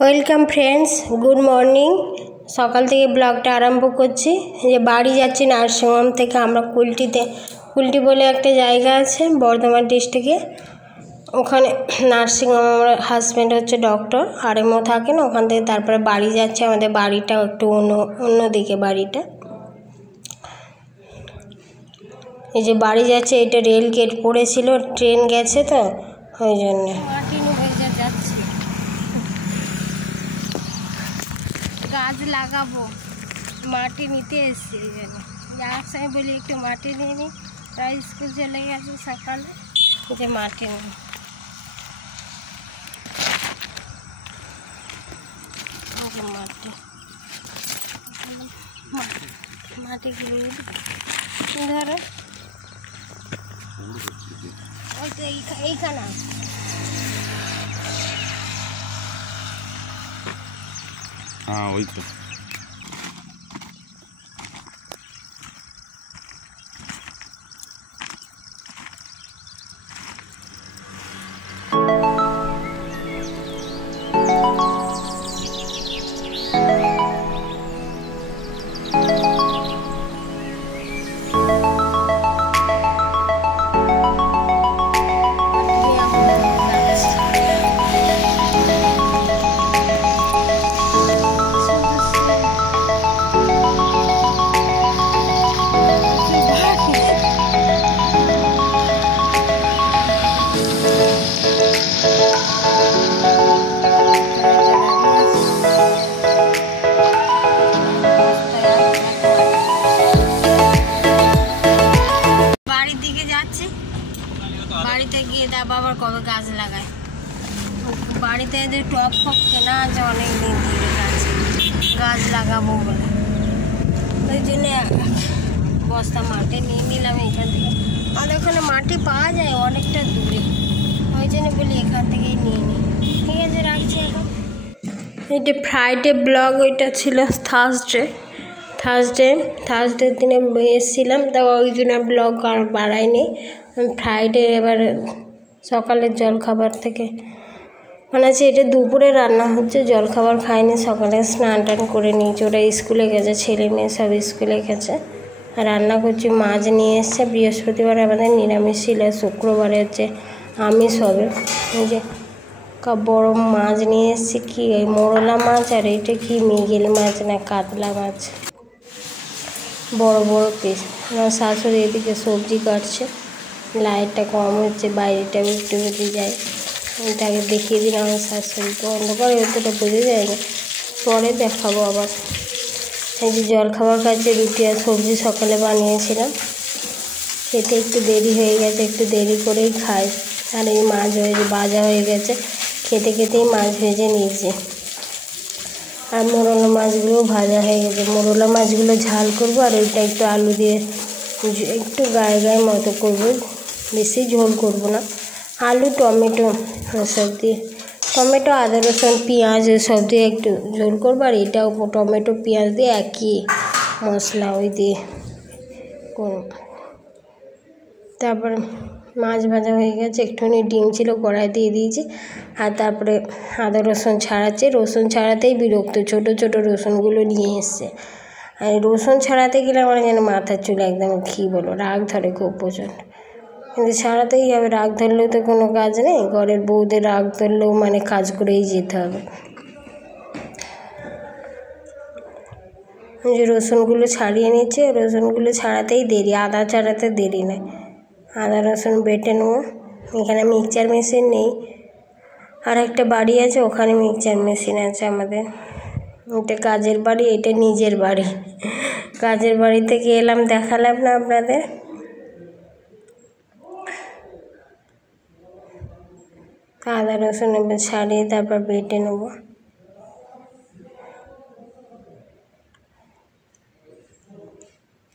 Welcome friends, good morning. সকাল থেকে ব্লগটা আরম্ভ করছি। যে বাড়ি যাচ্ছি নার্সিংহোম থেকে আমরা কুলটি বলে একটা জায়গা আছে বর্ধমান ডিস্ট্রিক্টে। ওখানে নার্সিংহোম, আমার হাজব্যান্ড হচ্ছে ডক্টর, আরএমও থাকেন। ওখান থেকে তারপরে বাড়ি যাচ্ছে। আমাদের বাড়িটা একটু অন্যদিকে বাড়িটা। এই যে বাড়ি যাচ্ছে, এটা রেল গেট পড়েছিল, ট্রেন গেছে তো ওই জন্যে। গাছ লাগাবো, মাটি নিতে এসছি। এই জন্য যাওয়ার সময় বলি একটু মাটি নিয়ে নিই, প্রায় স্কুল চলে গেছে সকালে। যে মাটি নিই, মাটি কিনে ধরো ওই তো এইখানে। हाँ वही तो। বাড়িতে গিয়ে তা বাবার কবে গাছ লাগায়। বাড়িতে এদের টপ ফপ কেনা আছে অনেক দিন ধরে, গাছ লাগাবো বলে। ওই জন্যে বস্তা মাটি নিয়ে নিলাম এখান থেকে। আমাদের ওখানে মাটি পাওয়া যায় অনেকটা দূরে, ওই জন্য বলি এখান থেকেই নিয়ে নিই। ঠিক আছে, রাখছি এখন। এটা ফ্রাইডে ব্লগ, ওইটা ছিল থার্সডে দিনে এসেছিলাম, তা ওই জন্য ব্লগ আর বাড়াইনি। ফ্রাইডে এবার সকালের জলখাবার থেকে মানে আছে, এটা দুপুরে রান্না হচ্ছে। জলখাবার খাইনি, সকালে স্নান টান করে নিয়েছি। ওরা স্কুলে গেছে, ছেলে মেয়ে সব স্কুলে গেছে। আর রান্না করছি, মাছ নিয়ে এসছে। বৃহস্পতিবার আমাদের নিরামিষ ছিল, শুক্রবারে হচ্ছে আমিষ হবে। এই যে বড় মাছ নিয়ে এসছি, কি এই মোরলা মাছ, আর এইটা কি মৃগেল মাছ না কাতলা মাছ, বড় বড় পিস। আমার শাশুড়ি এদিকে সবজি কাটছে, লাইটটা কম হচ্ছে, বাইরেটা একটু বেরিয়ে যায়। ওইটাকে দেখিয়ে দিলাম আমার শাশুড়িকে। অন্ধকার অতটা বোঝা যায় না, পরে দেখাবো আবার। এই যে জলখাবার খাচ্ছে, রুটি আর সবজি সকালে বানিয়েছিলাম। খেতে একটু দেরি হয়ে গেছে, একটু দেরি করেই খাই। আর এই মাছ ভাজা হয়ে গেছে, খেতে খেতেই মাছ ভেজে নিয়েছি। আর মোরলা মাছগুলোও ভাজা হয়ে গেছে। মোরলা মাছগুলো ঝাল করবো, আর ওইটা একটু আলু দিয়ে একটু গায়ে মতো করবো, বেশি ঝোল করবো না। আলু টমেটো সব দিয়ে, টমেটো আদা রসুন পেঁয়াজ সব দিয়ে একটু ঝোল করবো। আর এটাও টমেটো পেঁয়াজ দিয়ে একই মশলা ওই দিয়ে করব। তারপরে মাছ ভাজা হয়ে গেছে, একটুখানি ডিম ছিল কড়াই দিয়ে দিয়েছি। আর তারপরে আদা রসুন ছাড়াচ্ছে, রসুন ছাড়াতেই বিরক্ত, ছোটো ছোটো রসুনগুলো নিয়ে এসছে। আর রসুন ছাড়াতে গেলে আমার যেন মাথার চুল একদম কী বলো, রাগ ধরে খুব প্রচণ্ড। কিন্তু ছাড়াতেই হবে, রাগ ধরলেও তো কোনো কাজ নেই। ঘরের বউদের রাগ ধরলেও মানে কাজ করেই যেতে হবে। যে রসুনগুলো ছাড়িয়ে নিচ্ছে, রসুনগুলো ছাড়াতেই দেরি, আদা ছাড়াতে দেরি নেই। আদা রসুন বেটে নেবো। এখানে মিক্সচার মেশিন নেই, আর একটা বাড়ি আছে ওখানে মিক্সচার মেশিন আছে আমাদের। এটা কাজের বাড়ি, এটা নিজের বাড়ি। কাজের বাড়ি থেকে এলাম, দেখালাম না আপনাদের। আদা রসুন এবার ছাড়িয়ে তারপর বেটে নেব।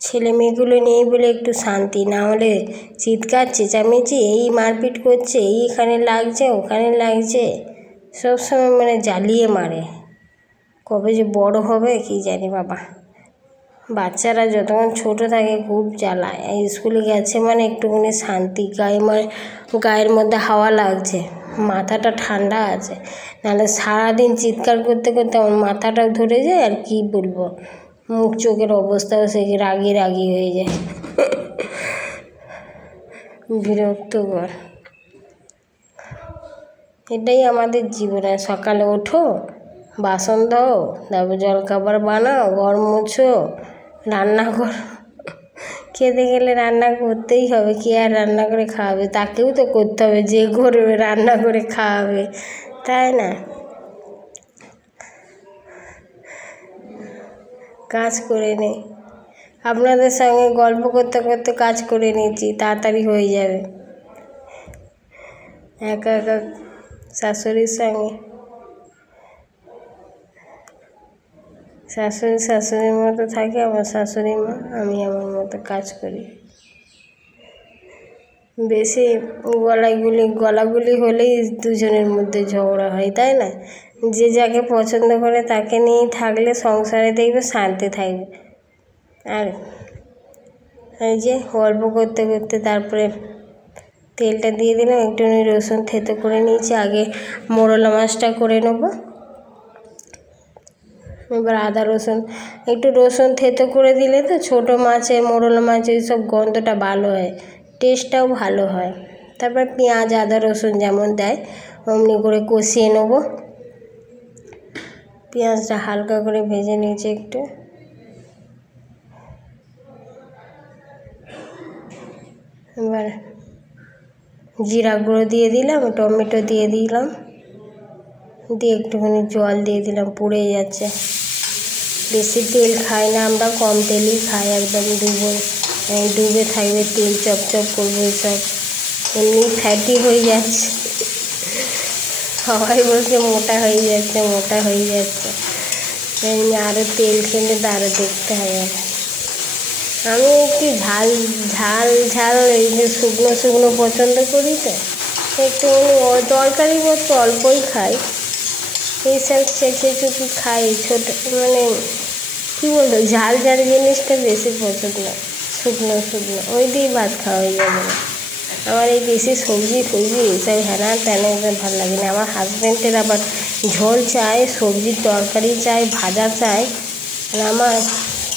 ছেলে মেয়েগুলো নেই বলে একটু শান্তি, না হলে চিৎকার চেঁচামেচি, এই মারপিট করছে, এই এখানে লাগছে ওখানে লাগছে, সবসময় মানে জ্বালিয়ে মারে। কবে যে বড় হবে কি জানি বাবা। বাচ্চারা যতক্ষণ ছোটো থাকে খুব জ্বালায়। স্কুলে গেছে মানে একটুখানি শান্তি, গায়ের মধ্যে হাওয়া লাগছে, মাথাটা ঠান্ডা আছে, নাহলে সারাদিন চিৎকার করতে করতে আমার মাথাটাও ধরে যায়। আর কি বলবো, মুখ চোখের অবস্থাও সেই রাগি রাগি হয়ে যায়, বিরক্তকর। এটাই আমাদের জীবনে, সকালে ওঠো, বাসন দাও, তারপর জলখাবার বানাও, ঘর মুছো, রান্না করো। খেতে গেলে রান্না করতেই হবে, কে আর রান্না করে খাওয়াবে? তাকেও তো করতে হবে যে করবে, রান্না করে খাওয়াবে, তাই না? কাজ করে নে। আপনাদের সঙ্গে গল্প করতে করতে কাজ করে নিয়েছি, তাড়াতাড়ি হয়ে যাবে। একা একা শাশুড়ির সঙ্গে, শাশুড়ির মতো থাকে আমার শাশুড়ি মা, আমি আমার মতো কাজ করি। বেশি গলাগুলি হলেই দুজনের মধ্যে ঝগড়া হয়, তাই না? যে যাকে পছন্দ করে তাকে নিয়ে থাকলে সংসারে দেখবে শান্তি থাকবে। আর এই যে গল্প করতে করতে তারপরে তেলটা দিয়ে দিলাম, একটু রসুন থেতো করে নিয়েছি। আগে মোরলা মাছটা করে নেব, এবার আদা রসুন, একটু রসুন থেতো করে দিলে তো ছোটো মাছে, মোরলা মাছে সব গন্ধটা ভালো হয়, টেস্টটাও ভালো হয়। তারপর পেঁয়াজ আদা রসুন যেমন দেয় অমনি করে কষিয়ে নেব। পেঁয়াজটা হালকা করে ভেজে নিয়েছি একটু। এবার জিরা গুঁড়ো দিয়ে দিলাম, টমেটো দিয়ে দিলাম, দিয়ে একটুখানি জল দিয়ে দিলাম, পুড়ে যাচ্ছে। বেশি তেল খাই না আমরা, কম তেলই খাই, একদম ডুবে থাকবে তেল, চপচপ করবো। এসব এমনি ফ্যাটি হয়ে যাচ্ছে, সবাই বলছে মোটা হয়ে যাচ্ছে, মোটা হয়ে যাচ্ছে। এমনি আরও তেল খেলে তো আরও দেখতে হয়। আমি একটু ঝাল ঝাল ঝাল এই যে শুকনো শুকনো পছন্দ করি, তো একটুখানি তরকারি মতো অল্পই খাই। এইসব চেঁচে চুপি খাই, ছোটো মানে কী বলতো, ঝাল ঝাল জিনিসটা বেশি পছন্দ, শুকনো শুকনো ওই দিয়েই ভাত খাওয়া হয়ে যাবে না। আমার এই বেশি সবজি ফবজি এইসব হ্যানা ত্যানা এসব ভালো লাগে না। আমার হাজব্যান্ডের আবার ঝোল চাই, সবজির তরকারি চাই, ভাজা চাই। আর আমার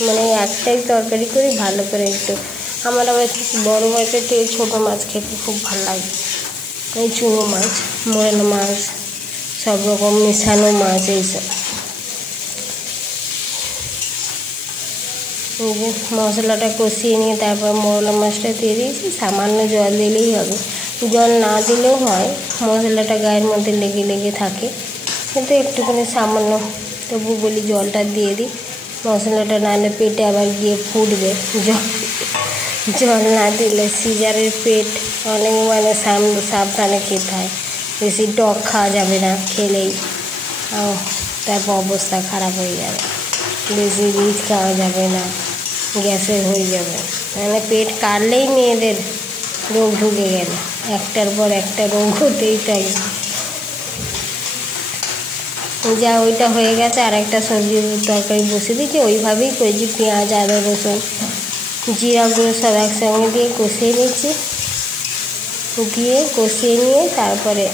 মানে একটাই তরকারি করি ভালো করে একটু। আমার আবার বড়ো মাছের থেকে ছোটো মাছ খেতে খুব ভালো লাগে, এই চুনো মাছ, মোরলা মাছ, সব রকম মেশানো মাছ, এইসব। মশলাটা কষিয়ে নিয়ে তারপর মোরলা মাছটা দিয়ে দিয়েছি, সামান্য জল দিলেই হবে। জল না দিলেও হয়, মশলাটা গায়ের মধ্যে লেগে লেগে থাকে, কিন্তু একটুখানি সামান্য তবু বলি জলটা দিয়ে দিই। মশলাটা নাহলে পেটে আবার গিয়ে ফুটবে, জল না দিলে। সিজারের পেট অনেক মানে সাবধানে খেতে হয়, বেশি টক খাওয়া যাবে না, খেলেই তারপর অবস্থা খারাপ হয়ে যাবে। বেশি রিচ খাওয়া যাবে না, গ্যাসের হয়ে যাবে, মানে পেট কাটলেই মেয়েদের রোগ ঢুকে গেল, একটার পর একটা রোগ হতেই থাকবে। যা ওইটা হয়ে গেছে, আর একটা সবজির তরকারি বসিয়ে দিয়েছি, ওইভাবেই করেছি। পেঁয়াজ আদা রসুন জিরা গুঁড়ো সব একসঙ্গে দিয়ে কষিয়ে নিচ্ছি, দিয়ে কষিয়ে নিয়ে তারপরে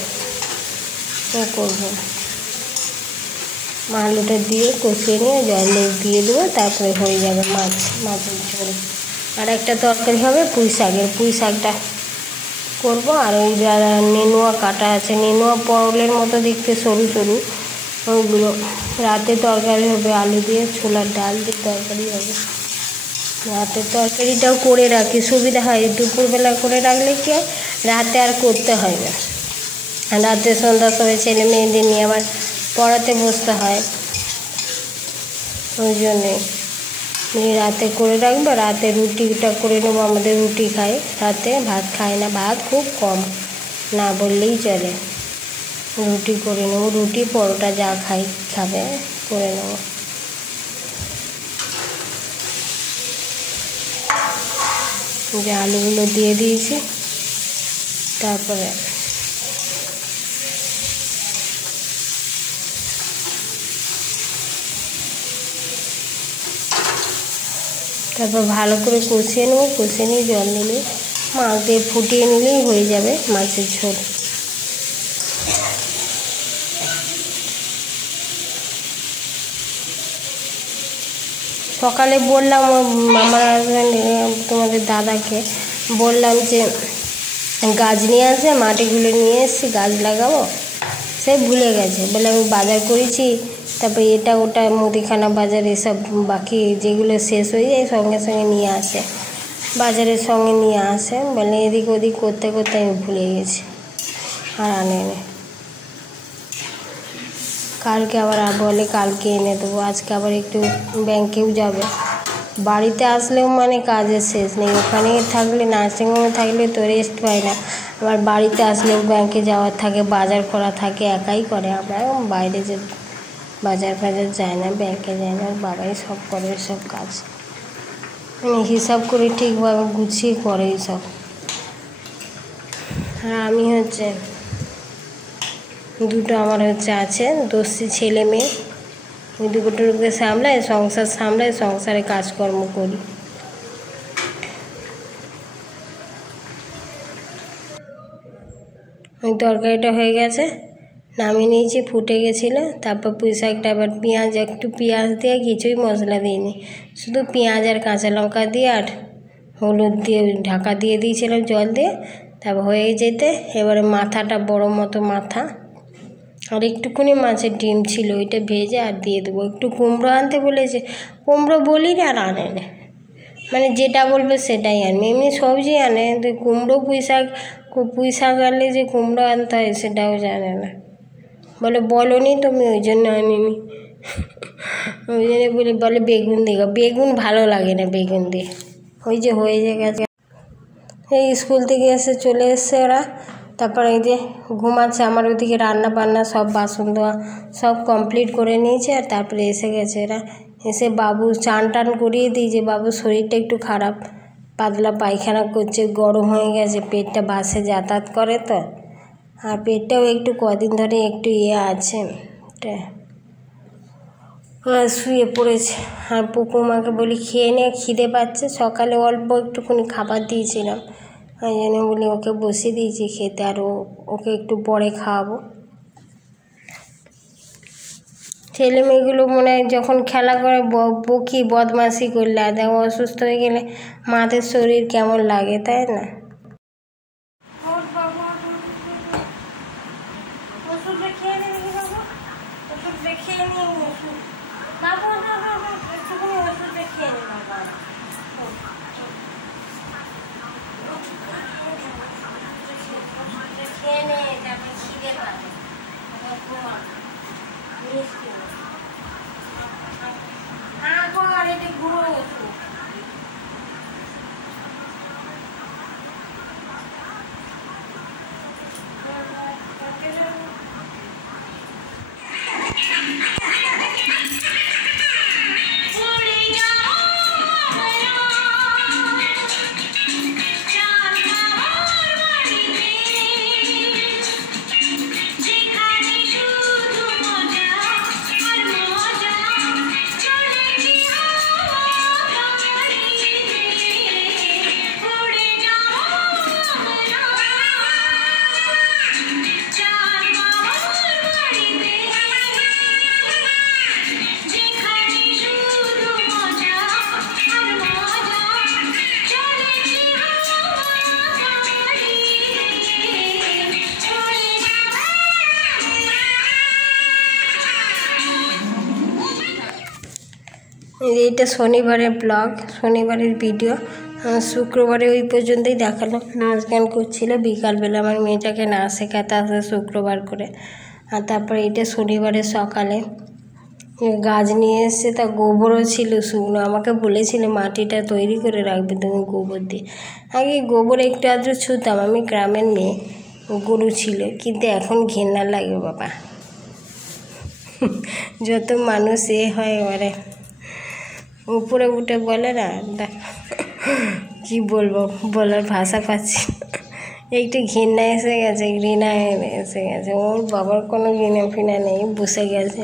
করবো, আলুটা দিয়ে কষিয়ে নিয়ে জল দিয়ে দেবো, তারপরে হয়ে যাবে মাছের ঝোল। আর একটা তরকারি হবে পুঁই শাকটা করবো। আর ওই যারা নেনুয়া কাটা আছে, নেনুয়া পরলের মতো দেখতে সরু সরু, ওইগুলো রাতে তরকারি হবে, আলু দিয়ে ছোলার ডাল দিয়ে তরকারি হবে। রাতের তরকারিটাও করে রাখি, সুবিধা হয়, দুপুরবেলা করে রাখলে কি হয়, রাতে আর করতে হয় না। রাতে সন্ধ্যার সময় ছেলে মেয়েদের নিয়ে আবার পড়াতে বসতে হয়, ওই জন্যে রাতে করে রাখবো। রাতে রুটিটা করে নেবো, আমাদের রুটি খাই রাতে, ভাত খাই না, ভাত খুব কম, না বললেই চলে। রুটি করে নেবো, রুটি পরোটা যা খাবে করে নেবো। যে আলুগুলো দিয়ে দিয়েছি, তারপর ভালো করে কষিয়ে নেবো, কষিয়ে নিয়ে জল নিলে মাছ দিয়ে ফুটিয়ে নিলেই হয়ে যাবে মাছের ঝোল। সকালে বললাম আমার হাজব্যান্ড তোমাদের দাদাকে বললাম যে গাছ নিয়ে আসে, মাটিগুলো নিয়ে এসেছি, গাছ লাগাবো, সে ভুলে গেছে। বলে আমি বাজার করেছি, তারপরে এটা ওটা মুদিখানা বাজার এসব বাকি যেগুলো শেষ হয়ে যায় সঙ্গে সঙ্গে নিয়ে আসে, বাজারের সঙ্গে নিয়ে আসে। বলে এদিক ওদিক করতে করতে আমি ভুলে গেছি, আর আনে নি। কালকে আবার বলে কালকে এনে দেবো। আজকে আবার একটু ব্যাংকেও যাবে। বাড়িতে আসলেও মানে কাজের শেষ নেই। ওখানে থাকলে নার্সিংহোমে থাকলে তো রেস্ট পাই না, আবার বাড়িতে আসলেও ব্যাংকে যাওয়ার থাকে, বাজার করা থাকে, একাই করে। আমরা বাইরে যে বাজার ফাজার যায় না, ব্যাংকে যায় না, বাবাই সব করে সব কাজ, মানে হিসাব করে ঠিকভাবে গুছিয়ে করে সব। আর আমি দুটো আমার আছে দোষী ছেলে মেয়ে, ওই দুটোকে সামলায়, সংসার সামলায়, সংসারে কাজকর্ম করি। ওই তরকারিটা হয়ে গেছে, নামিয়ে নিয়েছি, ফুটে গেছিলো। তারপর পুঁই শাকটা আবার একটু পেঁয়াজ দিয়ে, কিছুই মশলা দিইনি, শুধু পেঁয়াজ আর কাঁচা লঙ্কা দিয়ে আর হলুদ দিয়ে ঢাকা দিয়ে দিয়েছিলাম জল দিয়ে। তারপর হয়ে যেতে এবারে মাথাটা, বড় মতো মাথা আর একটুখানি মাছের ডিম ছিল, ওইটা ভেজে আর দিয়ে দেবো। একটু কুমড়ো আনতে বলেছে, কুমড়ো বলি না আর আনে না, মানে যেটা বলবে সেটাই আনবে। এমনি সবজি আনে, কুমড়ো পুঁই শাক আনলে যে কুমড়ো আনতে হয় সেটাও জানে না। বলে বলোনি তুমি, ওই জন্য আনিনি। ওই জন্য বলে বেগুন দিয়ে, বেগুন ভালো লাগে না বেগুন দিয়ে। ওই যে হয়ে গেছে। এই স্কুল থেকে এসে চলে এসছে ওরা, তারপরে এই যে ঘুমাচ্ছে। আমার ওইদিকে রান্না বান্না সব বাসন ধোয়া সব কমপ্লিট করে নিয়েছে। আর তারপরে এসে গেছে এরা, এসে বাবু চান টান করিয়ে দিয়েছে। বাবুর শরীরটা একটু খারাপ, পাতলা পায়খানা করছে, গরম হয়ে গেছে, পেটটা বাসে যাতায়াত করে তো, আর পেটটাও একটু কদিন ধরে একটু আছে, শুয়ে পড়েছে। আর পুকুমাকে বলি খেয়ে নে, খিদে পাচ্ছে। সকালে অল্প একটুখানি খাবার দিয়েছিলাম, ওই জন্য বলি ওকে বসিয়ে দিয়েছি খেতে, আর ওকে একটু পরে খাওয়াবো। ছেলে মেয়েগুলো মনে হয় যখন খেলা করে বকি বদমাশি করলে, আর দেখো অসুস্থ হয়ে গেলে মাদের শরীর কেমন লাগে, তাই না? এইটা শনিবারের ব্লগ, শনিবারের ভিডিও। শুক্রবারে ওই পর্যন্তই দেখালো, নাচ গান করছিল বিকালবেলা। আমার মেয়েটাকে নাচ শেখাতে আসে শুক্রবার করে। আর তারপরে এটা শনিবারের সকালে গাছ নিয়ে এসছে, তা গোবরও ছিল শুকনো। আমাকে বলেছিল মাটিটা তৈরি করে রাখবে তুমি গোবর দিয়ে। আগে গোবর একটু আধটু ছুতাম, আমি গ্রামের মেয়ে, গরু ছিল, কিন্তু এখন ঘেন্না লাগে বাবা। যত মানুষ হয় এবারে উপরে উঠে বলে না, কি বলবো, বলার ভাষা পাচ্ছি। একটু ঘৃণা এসে গেছে, ঘৃণা এসে গেছে। ওর বাবার কোনো ঘৃণা ফিনা নেই, বসে গেছে।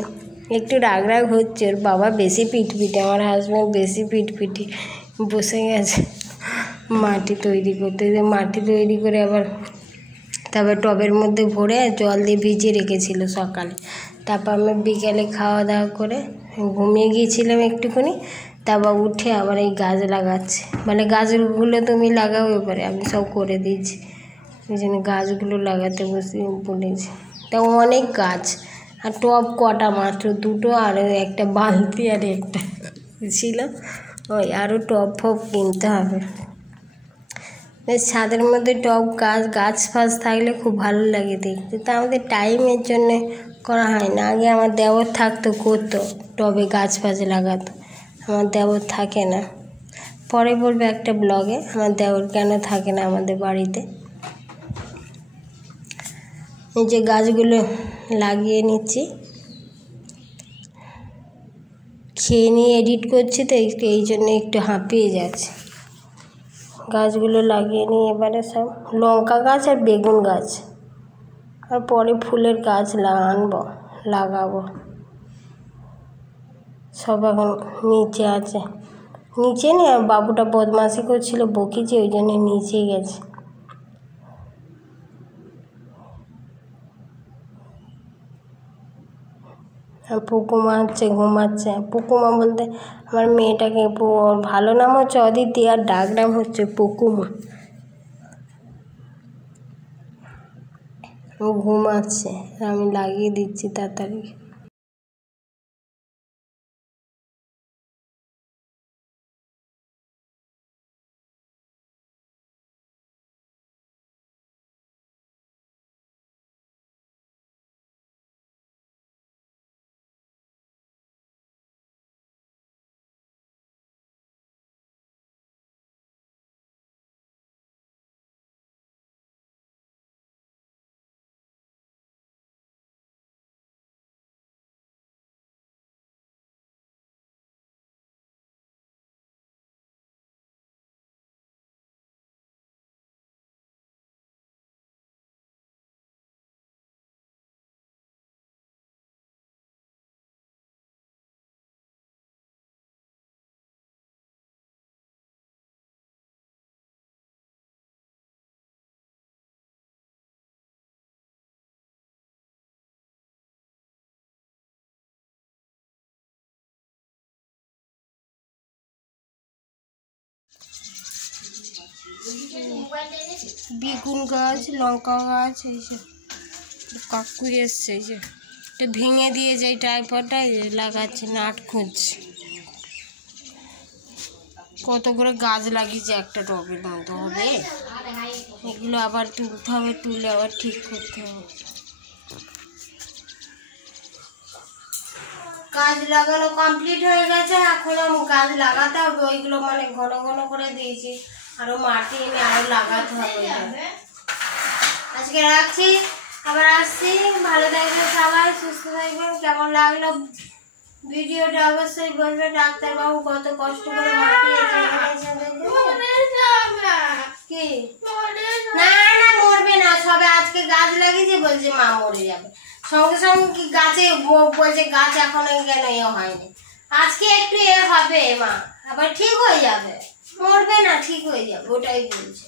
একটু রাগ রাগ হচ্ছে, ওর বাবা বেশি পিটপিটি, আমার হাজব্যান্ড বেশি পিটপিটি, বসে গেছে মাটি তৈরি করতে। মাটি তৈরি করে আবার তারপর টবের মধ্যে ভরে জল দিয়ে ভিজিয়ে রেখেছিল সকালে। তারপর আমি বিকেলে খাওয়া দাওয়া করে ঘুমিয়ে গিয়েছিলাম একটুখানি। তারপর উঠে আবার এই গাছ লাগাচ্ছে, মানে গাছগুলো তুমি লাগাও, এবারে আমি সব করে দিয়েছি, এই জন্য গাছগুলো লাগাতে বলেছি। তা অনেক গাছ, আর টব কটা মাত্র, দুটো, আর একটা বালতি আর একটা ছিল, ওই আরও টব ফব কিনতে হবে। ছাদের মধ্যে টব গাছ ফাছ থাকলে খুব ভালো লাগে দেখতে, তা আমাদের টাইমের জন্যে করা হয় না। আগে আমার দেওর থাকতো, করতো, টবে গাছ ফাছ লাগাতো, আমার দেওর থাকে না। পরে বলবে একটা ব্লগে আমার দেওর কেন থাকে না আমাদের বাড়িতে। এই যে গাছগুলো লাগিয়ে নিচ্ছি, খেয়ে নিয়ে এডিট করছি তো এই জন্য একটু হাঁপিয়ে যাচ্ছে। গাছগুলো লাগিয়ে নিয়ে এবারে সব লঙ্কা গাছ আর বেগুন গাছ, আর পরে ফুলের গাছ লাগাবো। সব এখন নিচে আছে, নিচে নেই, আর বাবুটা বদমাশি করছিল, বকিছে, ওই জন্য নিচেই গেছে। আর পুকুমা হচ্ছে ঘুমাচ্ছে। পুকুমা বলতে আমার মেয়েটাকে, ওর ভালো নাম হচ্ছে অদিতি, আর ডাক নাম হচ্ছে পুকুমা। ও ঘুমাচ্ছে, আমি লাগিয়ে দিচ্ছি তাড়াতাড়ি। বেগুন গাছ, লঙ্কা গাছ, এইসব কাকু এসছে, এই যে এটা ভেঙে দিয়ে যে টাইপটা লাগাচ্ছে, নাট খুঁজছে। কত করে গাছ লাগিয়েছে একটা টবের মতো, হবে এগুলো আবার তুলতে হবে, তুলে আবার ঠিক করতে হবে। গাছ লাগানো কমপ্লিট হয়ে গেছে, এখন গাছ লাগাতে হবে, ওইগুলো মানে ঘন ঘন করে দিয়েছি, আরো মাটি এনে আরো লাগাতে হবে। আজকে রাখছি, আবার আসছি। ভালো থাকবেন সবাই, সুস্থ থাকবেন। কেমন লাগলো ভিডিওটা অবশ্যই বলবেন। ডাক্তারবাবু কত কষ্ট করে মাটি কি না না মরবে না, সবে আজকে গাছ লাগিয়েছে, বলছে মা মরে যাবে, সঙ্গে সঙ্গে কি গাছে বলছে গাছ এখন কেন হয়নি, আজকে একটু হবে মা, আবার ঠিক হয়ে যাবে, মরবে না, ঠিক হয়ে যাবে, ওটাই বলছে।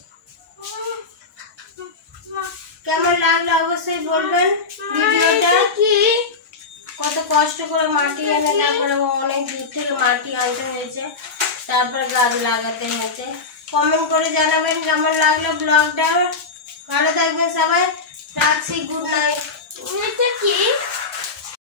কেমন লাগলো অবশ্যই বলবেন ভিডিওটা। কত কষ্ট করে মাটি এনে, তারপরে অনেক দূর থেকে মাটি আনতে হয়েছে, তারপরে গাছ লাগাতে হয়েছে। কমেন্ট করে জানাবেন কেমন লাগলো ব্লগটা। ভালো থাকবেন সবাই, রাখছি, গুড নাইট।